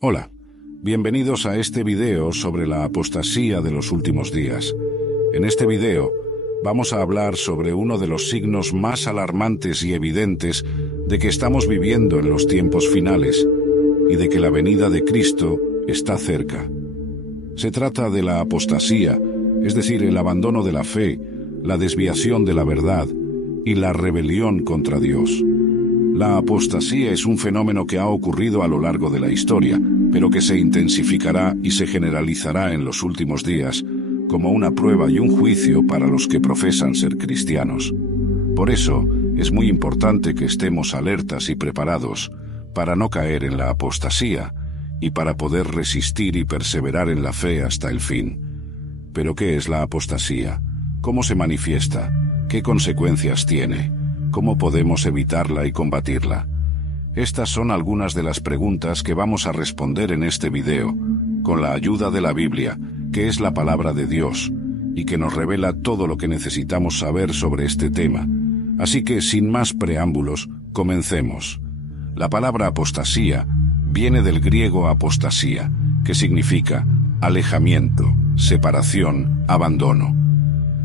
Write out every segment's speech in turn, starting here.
Hola, bienvenidos a este video sobre la apostasía de los últimos días. En este video vamos a hablar sobre uno de los signos más alarmantes y evidentes de que estamos viviendo en los tiempos finales y de que la venida de Cristo está cerca. Se trata de la apostasía, es decir, el abandono de la fe, la desviación de la verdad y la rebelión contra Dios. La apostasía es un fenómeno que ha ocurrido a lo largo de la historia, pero que se intensificará y se generalizará en los últimos días, como una prueba y un juicio para los que profesan ser cristianos. Por eso, es muy importante que estemos alertas y preparados para no caer en la apostasía y para poder resistir y perseverar en la fe hasta el fin. ¿Pero qué es la apostasía? ¿Cómo se manifiesta? ¿Qué consecuencias tiene? ¿Cómo podemos evitarla y combatirla? Estas son algunas de las preguntas que vamos a responder en este video, con la ayuda de la Biblia, que es la palabra de Dios, y que nos revela todo lo que necesitamos saber sobre este tema. Así que, sin más preámbulos, comencemos. La palabra apostasía viene del griego apostasía, que significa alejamiento, separación, abandono.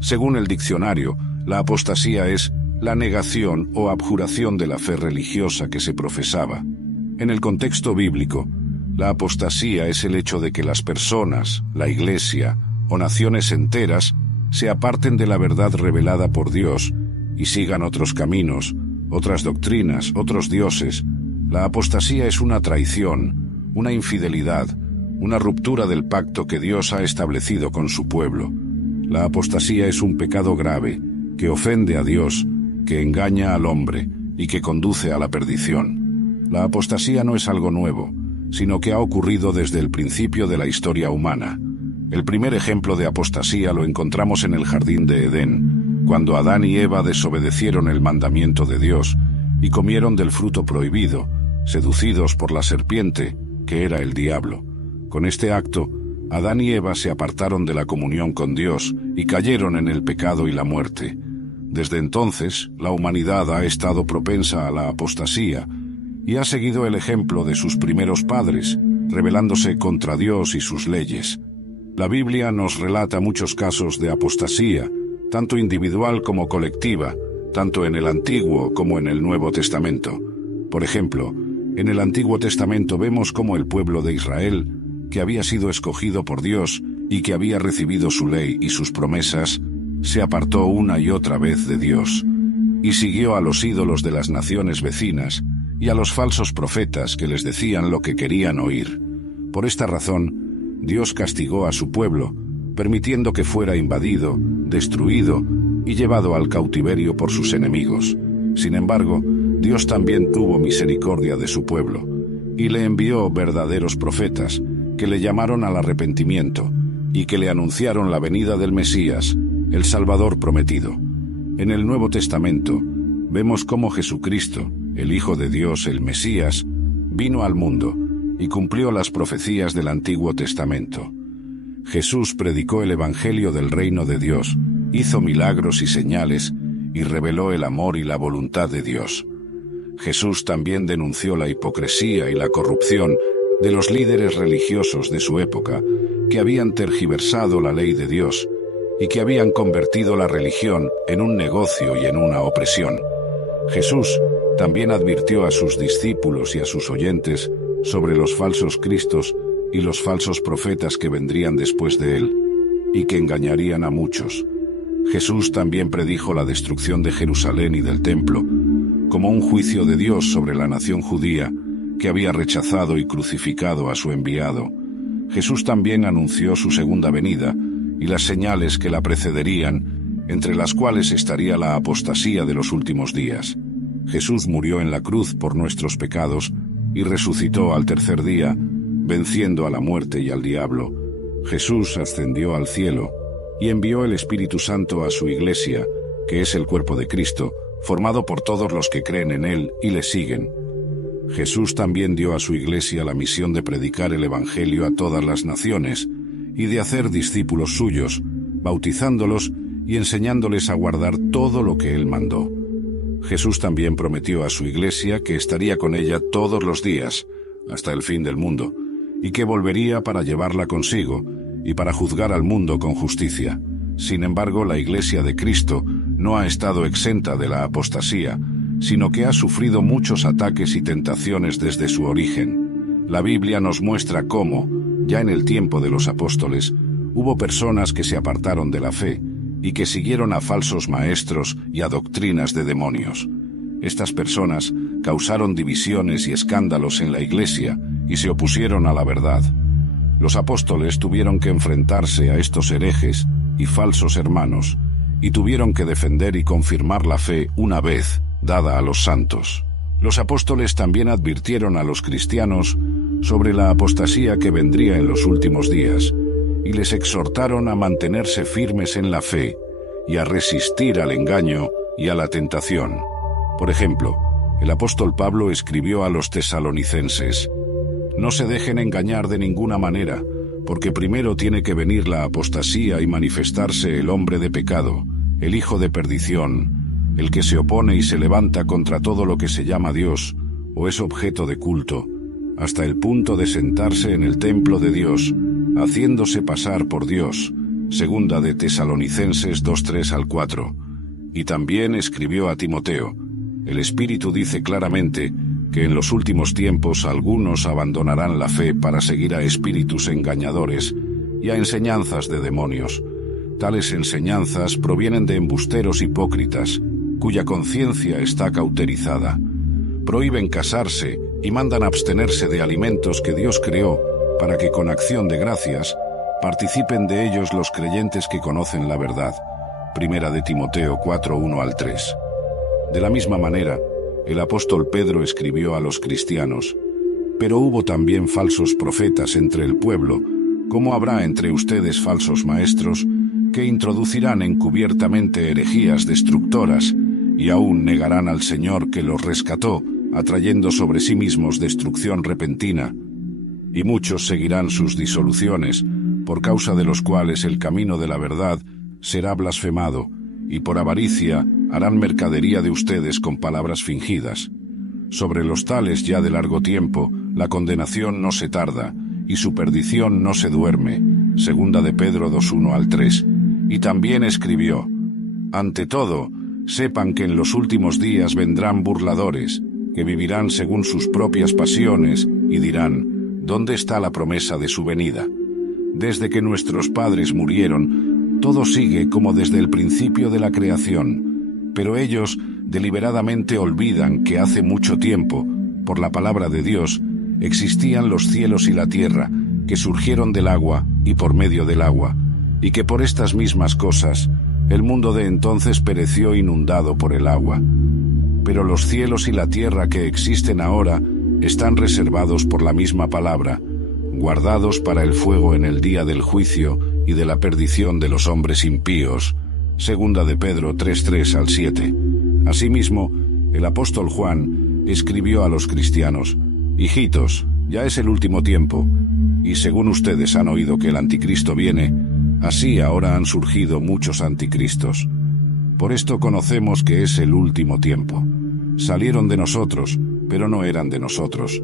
Según el diccionario, la apostasía es la negación o abjuración de la fe religiosa que se profesaba. En el contexto bíblico, la apostasía es el hecho de que las personas, la Iglesia o naciones enteras se aparten de la verdad revelada por Dios y sigan otros caminos, otras doctrinas, otros dioses. La apostasía es una traición, una infidelidad, una ruptura del pacto que Dios ha establecido con su pueblo. La apostasía es un pecado grave que ofende a Dios, que engaña al hombre y que conduce a la perdición. La apostasía no es algo nuevo, sino que ha ocurrido desde el principio de la historia humana. El primer ejemplo de apostasía lo encontramos en el jardín de Edén, cuando Adán y Eva desobedecieron el mandamiento de Dios y comieron del fruto prohibido, seducidos por la serpiente, que era el diablo. Con este acto, Adán y Eva se apartaron de la comunión con Dios y cayeron en el pecado y la muerte. Desde entonces, la humanidad ha estado propensa a la apostasía y ha seguido el ejemplo de sus primeros padres, rebelándose contra Dios y sus leyes. La Biblia nos relata muchos casos de apostasía, tanto individual como colectiva, tanto en el Antiguo como en el Nuevo Testamento. Por ejemplo, en el Antiguo Testamento vemos cómo el pueblo de Israel, que había sido escogido por Dios y que había recibido su ley y sus promesas, se apartó una y otra vez de Dios, y siguió a los ídolos de las naciones vecinas y a los falsos profetas que les decían lo que querían oír. Por esta razón, Dios castigó a su pueblo, permitiendo que fuera invadido, destruido y llevado al cautiverio por sus enemigos. Sin embargo, Dios también tuvo misericordia de su pueblo, y le envió verdaderos profetas, que le llamaron al arrepentimiento, y que le anunciaron la venida del Mesías, el Salvador prometido. En el Nuevo Testamento, vemos cómo Jesucristo, el Hijo de Dios, el Mesías, vino al mundo y cumplió las profecías del Antiguo Testamento. Jesús predicó el Evangelio del reino de Dios, hizo milagros y señales, y reveló el amor y la voluntad de Dios. Jesús también denunció la hipocresía y la corrupción de los líderes religiosos de su época, que habían tergiversado la ley de Dios, y que habían convertido la religión en un negocio y en una opresión. Jesús también advirtió a sus discípulos y a sus oyentes sobre los falsos cristos y los falsos profetas que vendrían después de él, y que engañarían a muchos. Jesús también predijo la destrucción de Jerusalén y del templo, como un juicio de Dios sobre la nación judía, que había rechazado y crucificado a su enviado. Jesús también anunció su segunda venida, y las señales que la precederían, entre las cuales estaría la apostasía de los últimos días. Jesús murió en la cruz por nuestros pecados y resucitó al tercer día, venciendo a la muerte y al diablo. Jesús ascendió al cielo y envió el Espíritu Santo a su Iglesia, que es el cuerpo de Cristo, formado por todos los que creen en Él y le siguen. Jesús también dio a su Iglesia la misión de predicar el Evangelio a todas las naciones, y de hacer discípulos suyos, bautizándolos y enseñándoles a guardar todo lo que Él mandó. Jesús también prometió a su Iglesia que estaría con ella todos los días, hasta el fin del mundo, y que volvería para llevarla consigo y para juzgar al mundo con justicia. Sin embargo, la Iglesia de Cristo no ha estado exenta de la apostasía, sino que ha sufrido muchos ataques y tentaciones desde su origen. La Biblia nos muestra cómo, ya en el tiempo de los apóstoles, hubo personas que se apartaron de la fe y que siguieron a falsos maestros y a doctrinas de demonios. Estas personas causaron divisiones y escándalos en la Iglesia y se opusieron a la verdad. Los apóstoles tuvieron que enfrentarse a estos herejes y falsos hermanos, y tuvieron que defender y confirmar la fe una vez dada a los santos. Los apóstoles también advirtieron a los cristianos sobre la apostasía que vendría en los últimos días, y les exhortaron a mantenerse firmes en la fe y a resistir al engaño y a la tentación. Por ejemplo, el apóstol Pablo escribió a los tesalonicenses: «No se dejen engañar de ninguna manera, porque primero tiene que venir la apostasía y manifestarse el hombre de pecado, el hijo de perdición, el que se opone y se levanta contra todo lo que se llama Dios o es objeto de culto, hasta el punto de sentarse en el templo de Dios, haciéndose pasar por Dios». Segunda de Tesalonicenses 2:3-4. Y también escribió a Timoteo: «El Espíritu dice claramente que en los últimos tiempos algunos abandonarán la fe para seguir a espíritus engañadores y a enseñanzas de demonios. Tales enseñanzas provienen de embusteros hipócritas, cuya conciencia está cauterizada. Prohíben casarse y mandan abstenerse de alimentos que Dios creó para que con acción de gracias participen de ellos los creyentes que conocen la verdad». Primera de Timoteo 4:1-3. De la misma manera, el apóstol Pedro escribió a los cristianos: «Pero hubo también falsos profetas entre el pueblo, como habrá entre ustedes falsos maestros, que introducirán encubiertamente herejías destructoras, y aún negarán al Señor que los rescató, atrayendo sobre sí mismos destrucción repentina. Y muchos seguirán sus disoluciones, por causa de los cuales el camino de la verdad será blasfemado, y por avaricia harán mercadería de ustedes con palabras fingidas. Sobre los tales ya de largo tiempo, la condenación no se tarda, y su perdición no se duerme». Segunda de Pedro 2:1-3. Y también escribió: «Ante todo, sepan que en los últimos días vendrán burladores, que vivirán según sus propias pasiones, y dirán: ¿dónde está la promesa de su venida? Desde que nuestros padres murieron, todo sigue como desde el principio de la creación. Pero ellos deliberadamente olvidan que hace mucho tiempo, por la palabra de Dios, existían los cielos y la tierra, que surgieron del agua y por medio del agua, y que por estas mismas cosas el mundo de entonces pereció inundado por el agua. Pero los cielos y la tierra que existen ahora están reservados por la misma palabra, guardados para el fuego en el día del juicio y de la perdición de los hombres impíos». Segunda de Pedro 3:3-7. Asimismo, el apóstol Juan escribió a los cristianos: «Hijitos, ya es el último tiempo, y según ustedes han oído que el anticristo viene, así ahora han surgido muchos anticristos. Por esto conocemos que es el último tiempo. Salieron de nosotros, pero no eran de nosotros,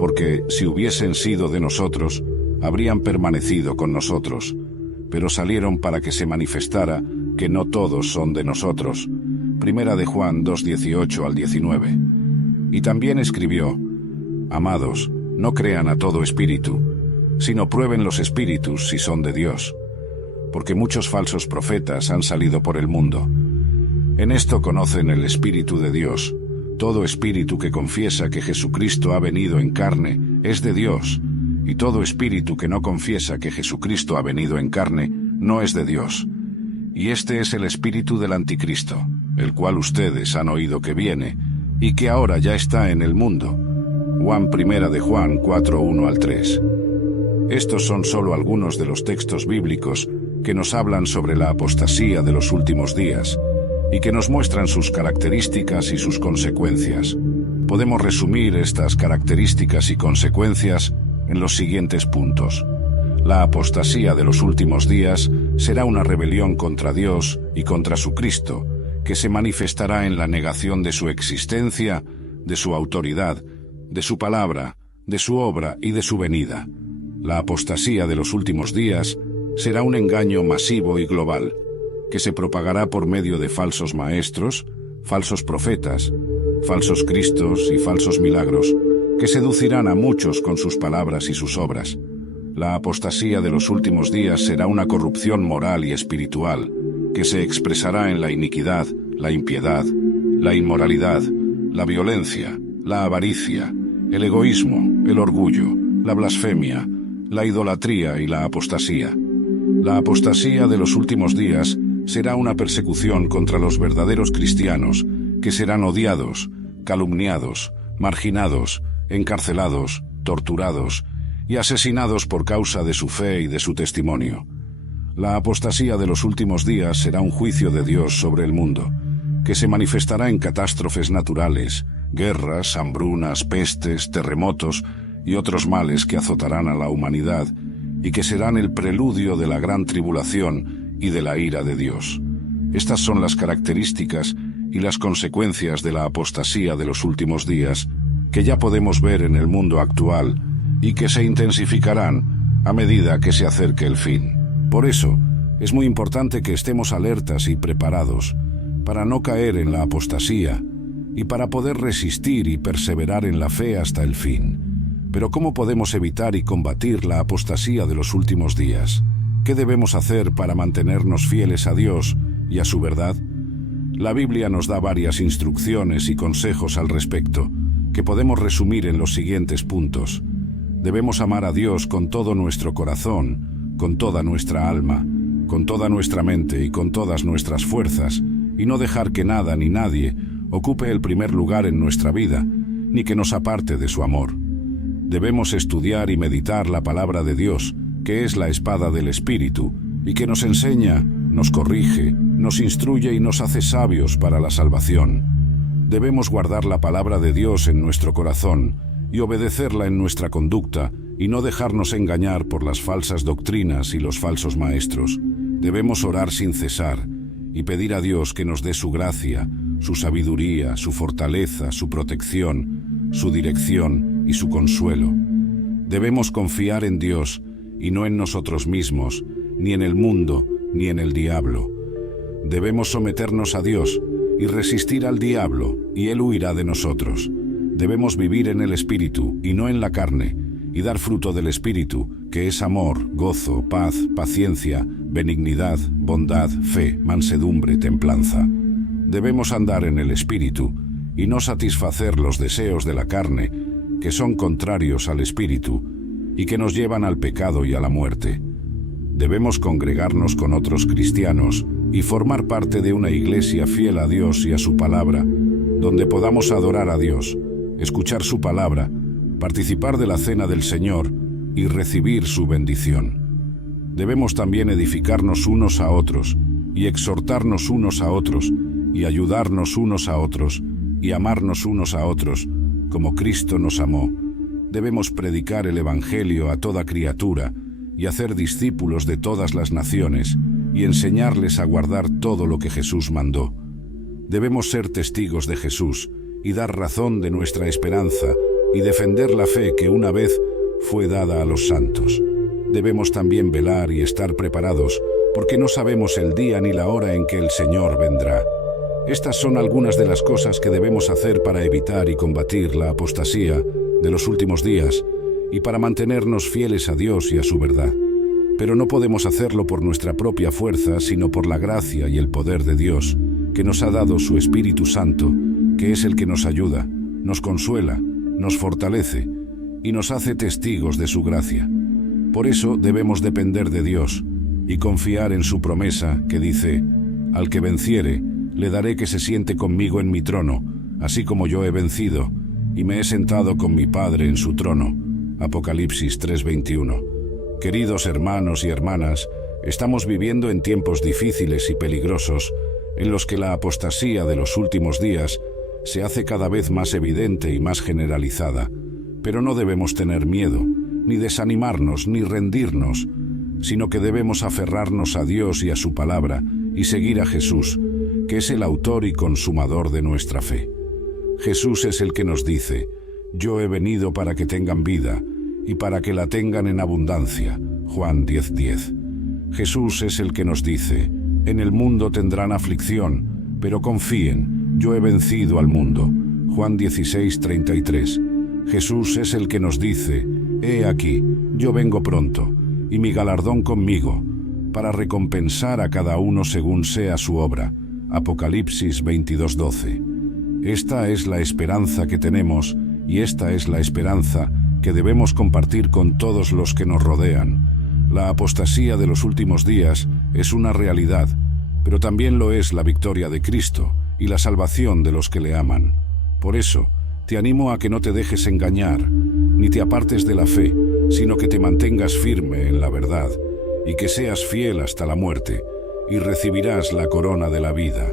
porque si hubiesen sido de nosotros, habrían permanecido con nosotros. Pero salieron para que se manifestara que no todos son de nosotros». Primera de Juan 2:18-19. Y también escribió: «Amados, no crean a todo espíritu, sino prueben los espíritus si son de Dios, porque muchos falsos profetas han salido por el mundo. En esto conocen el Espíritu de Dios. Todo espíritu que confiesa que Jesucristo ha venido en carne es de Dios, y todo espíritu que no confiesa que Jesucristo ha venido en carne no es de Dios. Y este es el espíritu del anticristo, el cual ustedes han oído que viene, y que ahora ya está en el mundo». Primera de Juan 4:1-3. Estos son solo algunos de los textos bíblicos que nos hablan sobre la apostasía de los últimos días, y que nos muestran sus características y sus consecuencias. Podemos resumir estas características y consecuencias en los siguientes puntos. La apostasía de los últimos días será una rebelión contra Dios y contra su Cristo, que se manifestará en la negación de su existencia, de su autoridad, de su palabra, de su obra y de su venida. La apostasía de los últimos días será un engaño masivo y global, que se propagará por medio de falsos maestros, falsos profetas, falsos cristos y falsos milagros, que seducirán a muchos con sus palabras y sus obras. La apostasía de los últimos días será una corrupción moral y espiritual, que se expresará en la iniquidad, la impiedad, la inmoralidad, la violencia, la avaricia, el egoísmo, el orgullo, la blasfemia, la idolatría y la apostasía. La apostasía de los últimos días será una persecución contra los verdaderos cristianos, que serán odiados, calumniados, marginados, encarcelados, torturados y asesinados por causa de su fe y de su testimonio. La apostasía de los últimos días será un juicio de Dios sobre el mundo, que se manifestará en catástrofes naturales, guerras, hambrunas, pestes, terremotos y otros males que azotarán a la humanidad y que serán el preludio de la gran tribulación y de la ira de Dios. Estas son las características y las consecuencias de la apostasía de los últimos días, que ya podemos ver en el mundo actual y que se intensificarán a medida que se acerque el fin. Por eso, es muy importante que estemos alertas y preparados para no caer en la apostasía y para poder resistir y perseverar en la fe hasta el fin. Pero ¿cómo podemos evitar y combatir la apostasía de los últimos días? ¿Qué debemos hacer para mantenernos fieles a Dios y a su verdad? La Biblia nos da varias instrucciones y consejos al respecto, que podemos resumir en los siguientes puntos. Debemos amar a Dios con todo nuestro corazón, con toda nuestra alma, con toda nuestra mente y con todas nuestras fuerzas, y no dejar que nada ni nadie ocupe el primer lugar en nuestra vida, ni que nos aparte de su amor. Debemos estudiar y meditar la palabra de Dios, que es la espada del Espíritu, y que nos enseña, nos corrige, nos instruye y nos hace sabios para la salvación. Debemos guardar la palabra de Dios en nuestro corazón y obedecerla en nuestra conducta y no dejarnos engañar por las falsas doctrinas y los falsos maestros. Debemos orar sin cesar y pedir a Dios que nos dé su gracia, su sabiduría, su fortaleza, su protección, su dirección y su consuelo. Debemos confiar en Dios y no en nosotros mismos, ni en el mundo, ni en el diablo. Debemos someternos a Dios y resistir al diablo, y él huirá de nosotros. Debemos vivir en el Espíritu y no en la carne, y dar fruto del Espíritu, que es amor, gozo, paz, paciencia, benignidad, bondad, fe, mansedumbre, templanza. Debemos andar en el Espíritu y no satisfacer los deseos de la carne, que son contrarios al Espíritu y que nos llevan al pecado y a la muerte. Debemos congregarnos con otros cristianos y formar parte de una iglesia fiel a Dios y a su palabra, donde podamos adorar a Dios, escuchar su palabra, participar de la cena del Señor y recibir su bendición. Debemos también edificarnos unos a otros y exhortarnos unos a otros y ayudarnos unos a otros y amarnos unos a otros, como Cristo nos amó. Debemos predicar el Evangelio a toda criatura y hacer discípulos de todas las naciones y enseñarles a guardar todo lo que Jesús mandó. Debemos ser testigos de Jesús y dar razón de nuestra esperanza y defender la fe que una vez fue dada a los santos. Debemos también velar y estar preparados, porque no sabemos el día ni la hora en que el Señor vendrá. Estas son algunas de las cosas que debemos hacer para evitar y combatir la apostasía de los últimos días y para mantenernos fieles a Dios y a su verdad. Pero no podemos hacerlo por nuestra propia fuerza, sino por la gracia y el poder de Dios, que nos ha dado su Espíritu Santo, que es el que nos ayuda, nos consuela, nos fortalece y nos hace testigos de su gracia. Por eso debemos depender de Dios y confiar en su promesa que dice: al que venciere, le daré que se siente conmigo en mi trono, así como yo he vencido, y me he sentado con mi Padre en su trono. Apocalipsis 3:21. Queridos hermanos y hermanas, estamos viviendo en tiempos difíciles y peligrosos, en los que la apostasía de los últimos días se hace cada vez más evidente y más generalizada. Pero no debemos tener miedo, ni desanimarnos, ni rendirnos, sino que debemos aferrarnos a Dios y a su palabra, y seguir a Jesús, que es el autor y consumador de nuestra fe. Jesús es el que nos dice: yo he venido para que tengan vida, y para que la tengan en abundancia. Juan 10:10. Jesús es el que nos dice: en el mundo tendrán aflicción, pero confíen, yo he vencido al mundo. Juan 16:33. Jesús es el que nos dice: he aquí, yo vengo pronto, y mi galardón conmigo, para recompensar a cada uno según sea su obra. Apocalipsis 22:12. Esta es la esperanza que tenemos, y esta es la esperanza que debemos compartir con todos los que nos rodean. La apostasía de los últimos días es una realidad, pero también lo es la victoria de Cristo y la salvación de los que le aman. Por eso, te animo a que no te dejes engañar, ni te apartes de la fe, sino que te mantengas firme en la verdad, y que seas fiel hasta la muerte, y recibirás la corona de la vida.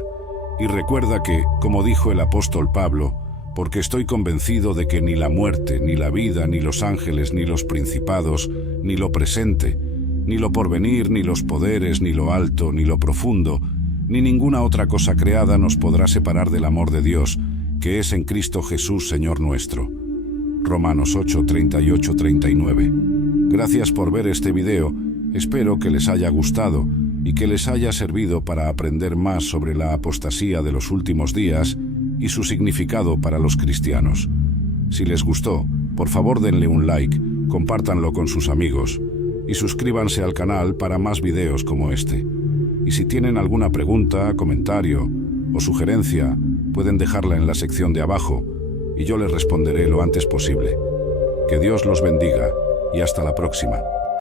Y recuerda que, como dijo el apóstol Pablo, porque estoy convencido de que ni la muerte, ni la vida, ni los ángeles, ni los principados, ni lo presente, ni lo porvenir, ni los poderes, ni lo alto, ni lo profundo, ni ninguna otra cosa creada nos podrá separar del amor de Dios, que es en Cristo Jesús, Señor nuestro. Romanos 8:38-39. Gracias por ver este video, espero que les haya gustado y que les haya servido para aprender más sobre la apostasía de los últimos días y su significado para los cristianos. Si les gustó, por favor denle un like, compártanlo con sus amigos y suscríbanse al canal para más videos como este. Y si tienen alguna pregunta, comentario o sugerencia, pueden dejarla en la sección de abajo y yo les responderé lo antes posible. Que Dios los bendiga y hasta la próxima.